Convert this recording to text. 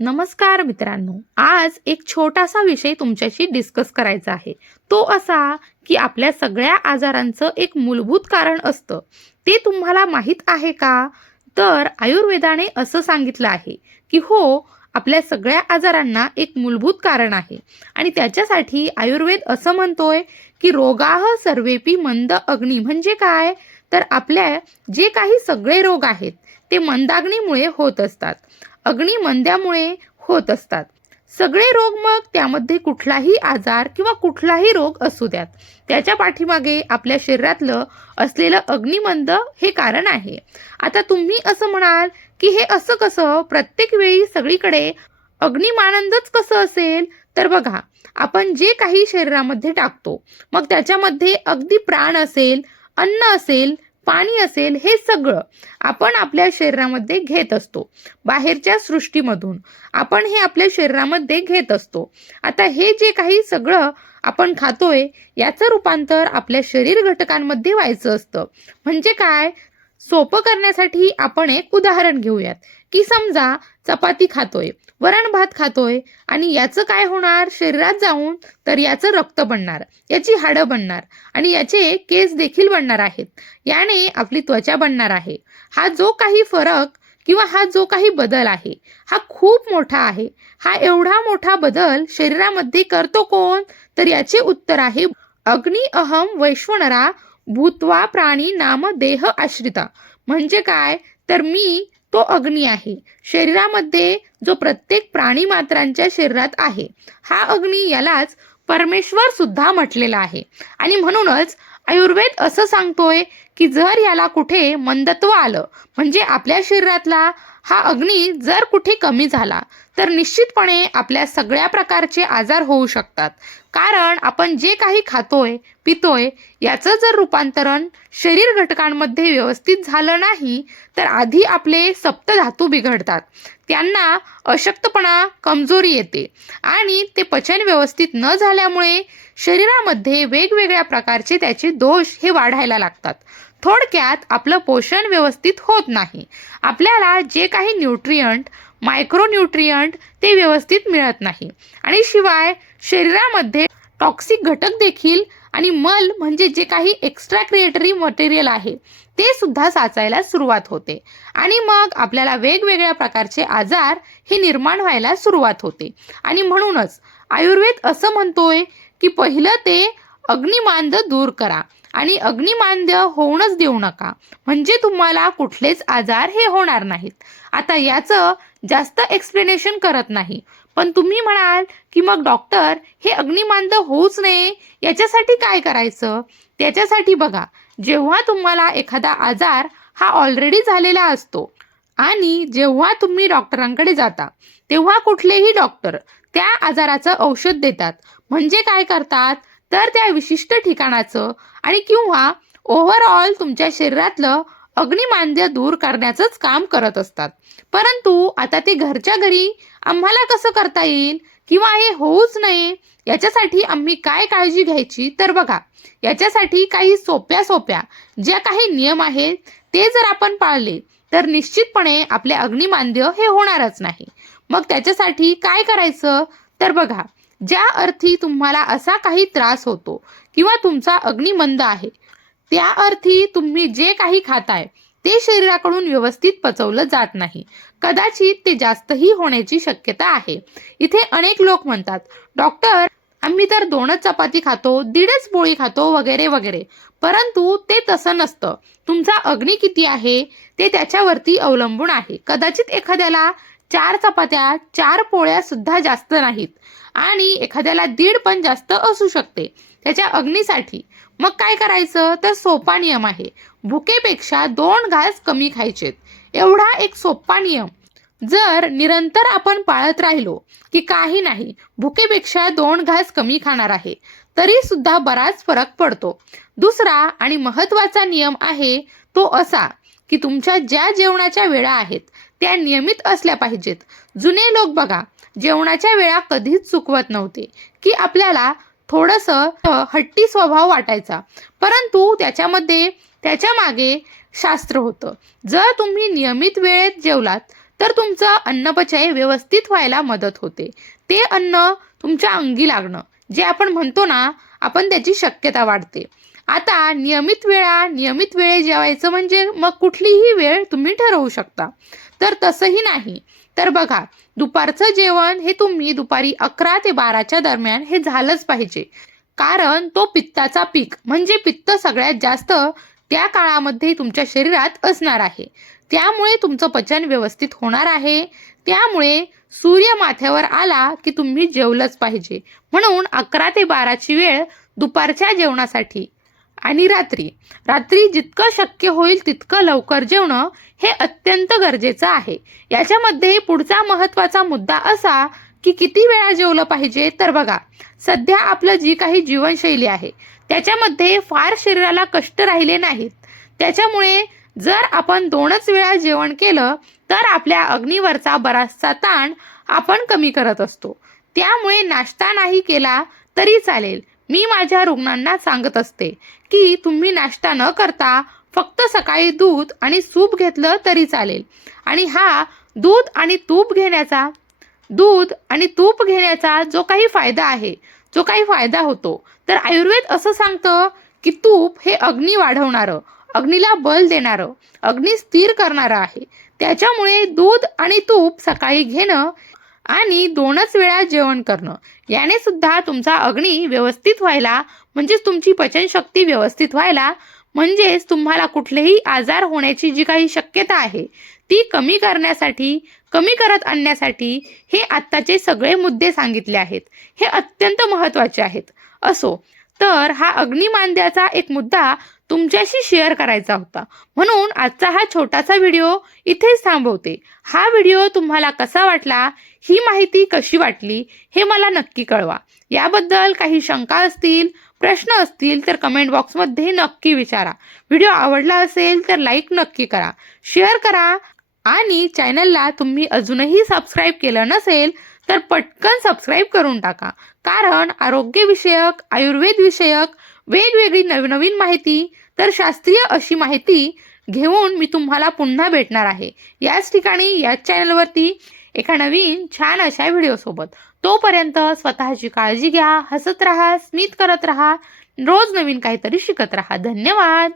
नमस्कार मित्रांनो, आज एक छोटासा विषय तुमच्याशी डिस्कस करायचा आहे. तो असा की आपल्या सगळ्या आजारांचं एक मूलभूत कारण असतं. ते तुम्हाला माहीत आहे का? तर आयुर्वेदाने असं सांगितलं आहे की हो, आपल्या सगळ्या आजारांना एक मूलभूत कारण आहे आणि त्याच्यासाठी आयुर्वेद असं म्हणतोय की रोगाः सर्वेपि मंद अग्नी. म्हणजे काय? तर आपल्या जे काही सगळे रोग आहेत ते मंदाग्नीमुळे होत असतात. अग्निमंद्यामुळे होत असतात. सगळे रोग, मग त्यामध्ये कुठलाही आजार किंवा कुठलाही रोग असू द्यात, त्याच्या पाठीमागे आपल्या शरीरातलं असलेलं अग्निमंद हे कारण आहे. आता तुम्ही असं म्हणाल की हे असं कसं, प्रत्येक वेळी सगळीकडे अग्निमानंदच कसं असेल? तर बघा, आपण जे काही शरीरामध्ये टाकतो, मग त्याच्यामध्ये अगदी प्राण असेल, अन्न असेल, पाणी असेल, हे सगळं आपण आपल्या शरीरामध्ये घेत असतो. बाहेरच्या सृष्टीमधून आपण हे आपल्या शरीरामध्ये घेत असतो. आता हे जे काही सगळं आपण खातोय, याचं रूपांतर आपल्या शरीर घटकांमध्ये व्हायचं असतं. म्हणजे काय? सोपं करण्यासाठी आपण एक उदाहरण घेऊयात की समजा चपाती खातोय, वरण भात खातोय आणि याचं काय होणार शरीरात जाऊन? तर याचं रक्त बनणार, याची हाडं बनणार आणि याचे केस देखील बनणार आहेत. याने आपली त्वचा बनणार आहे. हा जो काही फरक किंवा हा जो काही बदल आहे, हा खूप मोठा आहे. हा एवढा मोठा बदल शरीरामध्ये करतो कोण? तर याचे उत्तर आहे अग्नी अहम वैश्वनरा भूत्वा प्राणी नाम देह आश्रिता. म्हणजे काय? तर मी तो अग्नी आहे शरीरामध्ये, जो प्रत्येक प्राणी मात्रांच्या शरीरात आहे. हा अग्नी, यालाच परमेश्वर सुद्धा म्हटलेला आहे. आणि म्हणूनच आयुर्वेद असं सांगतोय की जर याला कुठे मंदत्व आलं, म्हणजे आपल्या शरीरातला हा अग्नी जर कुठे कमी झाला, तर निश्चितपणे आपल्या सगळ्या प्रकारचे आजार होऊ शकतात. कारण आपण जे काही खातोय पितोय, याचं जर रूपांतरण शरीर घटकांमध्ये व्यवस्थित झालं नाही, तर आधी आपले सप्तधातू बिघडतात. त्यांना अशक्तपणा, कमजोरी येते आणि ते पचन व्यवस्थित न झाल्यामुळे शरीरामध्ये वेगवेगळ्या प्रकारचे त्याचे दोष हे वाढायला लागतात. थोडक्यात आपलं पोषण व्यवस्थित होत नाही. आपल्याला जे काही न्यूट्रियंट, मायक्रोन्यूट्रियंट ते व्यवस्थित मिळत नाही आणि शिवाय शरीरामध्ये टॉक्सिक घटक देखील आणि मल, म्हणजे जे काही एक्स्ट्रा क्रिएटरी मटेरियल आहे, ते सुद्धा साचायला सुरुवात होते आणि मग आपल्याला वेगवेगळ्या प्रकारचे आजार हे निर्माण व्हायला सुरुवात होते. आणि म्हणूनच आयुर्वेद असं म्हणतोय की पहिलं ते अग्निमांद दूर करा आणि अग्निमांद्य होऊनच देऊ नका, म्हणजे तुम्हाला कुठलेच आजार हे होणार नाहीत. आता याचं जास्त एक्सप्लेनेशन करत नाही, पण तुम्ही म्हणाल की मग डॉक्टर, हे अग्निमांद होऊच नये याच्यासाठी काय करायचं? त्याच्यासाठी बघा, जेव्हा तुम्हाला एखादा आजार हा ऑलरेडी झालेला असतो आणि जेव्हा तुम्ही डॉक्टरांकडे जाता, तेव्हा कुठलेही डॉक्टर त्या आजाराचं औषध देतात. म्हणजे काय करतात? तर त्या विशिष्ट ठिकाणाचं आणि किंवा ओव्हरऑल तुमच्या शरीरातलं अग्निमांद्य दूर करण्याचंच काम करत असतात. परंतु आता ते घरच्या घरी आम्हाला कसं करता येईल किंवा हे होऊच नये, याच्यासाठी आम्ही काय काळजी घ्यायची? तर बघा, याच्यासाठी काही सोप्या सोप्या ज्या काही नियम आहेत, ते जर आपण पाळले, तर निश्चितपणे आपले अग्निमांद्य हे होणारच नाही. मग त्याच्यासाठी काय करायचं? तर बघा, ज्या अर्थी तुम्हाला असा काही त्रास होतो किंवा तुमचा अग्निमंद आहे, त्या अर्थी तुम्ही जे काही खाताय ते शरीराकडून व्यवस्थित पचवलं जात नाही. कदाचित ते जास्तही होण्याची शक्यता आहे. इथे अनेक लोक म्हणतात, डॉक्टर, आम्ही तर 2च चपाती खातो, 1.5च पोळी खातो, वगैरे वगैरे. परंतु ते तसं नसतं. तुमचा अग्नी किती आहे ते त्याच्यावरती अवलंबून आहे. कदाचित एखाद्याला 4 चपात्या, 4 पोळ्या सुद्धा जास्त नाहीत आणि एखाद्याला 1.5 पण जास्त असू शकते त्याच्या अग्नीसाठी. मग काय करायचं? तर सोपा नियम आहे, भुकेपेक्षा 2 घास कमी खायचेत. एवढा एक सोपा नियम जर निरंतर आपण पाळत राहिलो की काही नाही, भुकेपेक्षा 2 घास कमी खाणार आहे, तरी सुद्धा बराच फरक पडतो. दुसरा आणि महत्त्वाचा नियम आहे तो असा की तुमच्या ज्या जेवणाच्या वेळा आहेत त्या नियमित असल्या पाहिजेत. जुने लोक बघा, जेवणाच्या वेळा कधीच चुकवत नव्हते की आपल्याला थोडंसं हट्टी स्वभाव वाटायचा, परंतु त्याच्या मागे शास्त्र होतं. जर तुम्ही नियमित वेळेत जेवलात तर तुमचं अन्नपचय व्यवस्थित व्हायला मदत होते. ते अन्न तुमच्या अंगी लागणं जे आपण म्हणतो ना, आपण त्याची शक्यता वाढते. आता नियमित वेळे जेवायचं म्हणजे मग कुठलीही वेळ तुम्ही ठरवू शकता. तर तसंही नाही. तर बघा, दुपारचं जेवण हे तुम्ही दुपारी 11 ते 12च्या दरम्यान हे झालंच पाहिजे. कारण तो पित्ताचा पीक म्हणजे पित्त सगळ्यात जास्त त्या काळामध्ये तुमच्या शरीरात असणार आहे. त्यामुळे तुमचं पचन व्यवस्थित होणार आहे. त्यामुळे सूर्य माथ्यावर आला की तुम्ही जेवलंच पाहिजे. म्हणून 11 ते 12ची वेळ दुपारच्या जेवणासाठी. आणि रात्री जितकं शक्य होईल तितकं लवकर जेवणं हे अत्यंत गरजेचं आहे. याच्यामध्ये पुढचा महत्त्वाचा मुद्दा असा की किती वेळा जेवलं पाहिजे. तर बघा, सध्या आपलं जी काही जीवनशैली आहे त्याच्यामध्ये फार शरीराला कष्ट राहिले नाहीत. त्याच्यामुळे जर आपण 2च वेळा जेवण केलं तर आपल्या अग्नीवरचा बराचसा ताण आपण कमी करत असतो. त्यामुळे नाश्ता नाही केला तरी चालेल. मी माझ्या रुग्णांना सांगत असते की तुम्ही नाश्ता न करता फक्त सकाळी दूध आणि सूप घेतलं तरी चालेल. आणि हा दूध आणि तूप घेण्याचा जो काही फायदा आहे, जो काही फायदा होतो, तर आयुर्वेद असं सांगतं की तूप हे अग्नी वाढवणारं, अग्नीला बल देणारं, अग्नी स्थिर करणारं आहे. त्याच्यामुळे दूध आणि तूप सकाळी घेणं आणि 2च वेळा जेवण करणं याने सुद्धा तुमचा अग्नी व्यवस्थित व्हायला, म्हणजेच तुमची पचनशक्ती व्यवस्थित व्हायला, म्हणजेच तुम्हाला कुठलेही आजार होण्याची जी काही शक्यता आहे ती कमी करत आणण्यासाठी हे आत्ताचे सगळे मुद्दे सांगितले आहेत. हे अत्यंत महत्त्वाचे आहेत. असो, तर हा अग्निमांद्याचा एक मुद्दा तुमच्याशी शेअर करायचा होता. म्हणून आजचा हा छोटासा व्हिडिओ इथेच थांबवते. हा व्हिडिओ तुम्हाला कसा वाटला, ही माहिती कशी वाटली हे मला नक्की कळवा. याबद्दल काही शंका असतील, प्रश्न असतील तर कमेंट बॉक्समध्ये नक्की विचारा. व्हिडिओ आवडला असेल तर लाईक नक्की करा, शेअर करा आणि चॅनलला तुम्ही अजूनही सबस्क्राईब केलं नसेल तर पटकन सबस्क्राईब करून टाका. कारण आरोग्यविषयक, आयुर्वेदविषयक वेगवेगळी नवीन माहिती, तर शास्त्रीय अशी माहिती घेऊन मी तुम्हाला पुन्हा भेटणार आहे याच ठिकाणी, याच चॅनलवरती एका नवीन छान अशा व्हिडिओसोबत. तोपर्यंत स्वतःची काळजी घ्या, हसत राहा, स्मित करत राहा, रोज नवीन काहीतरी शिकत राहा. धन्यवाद.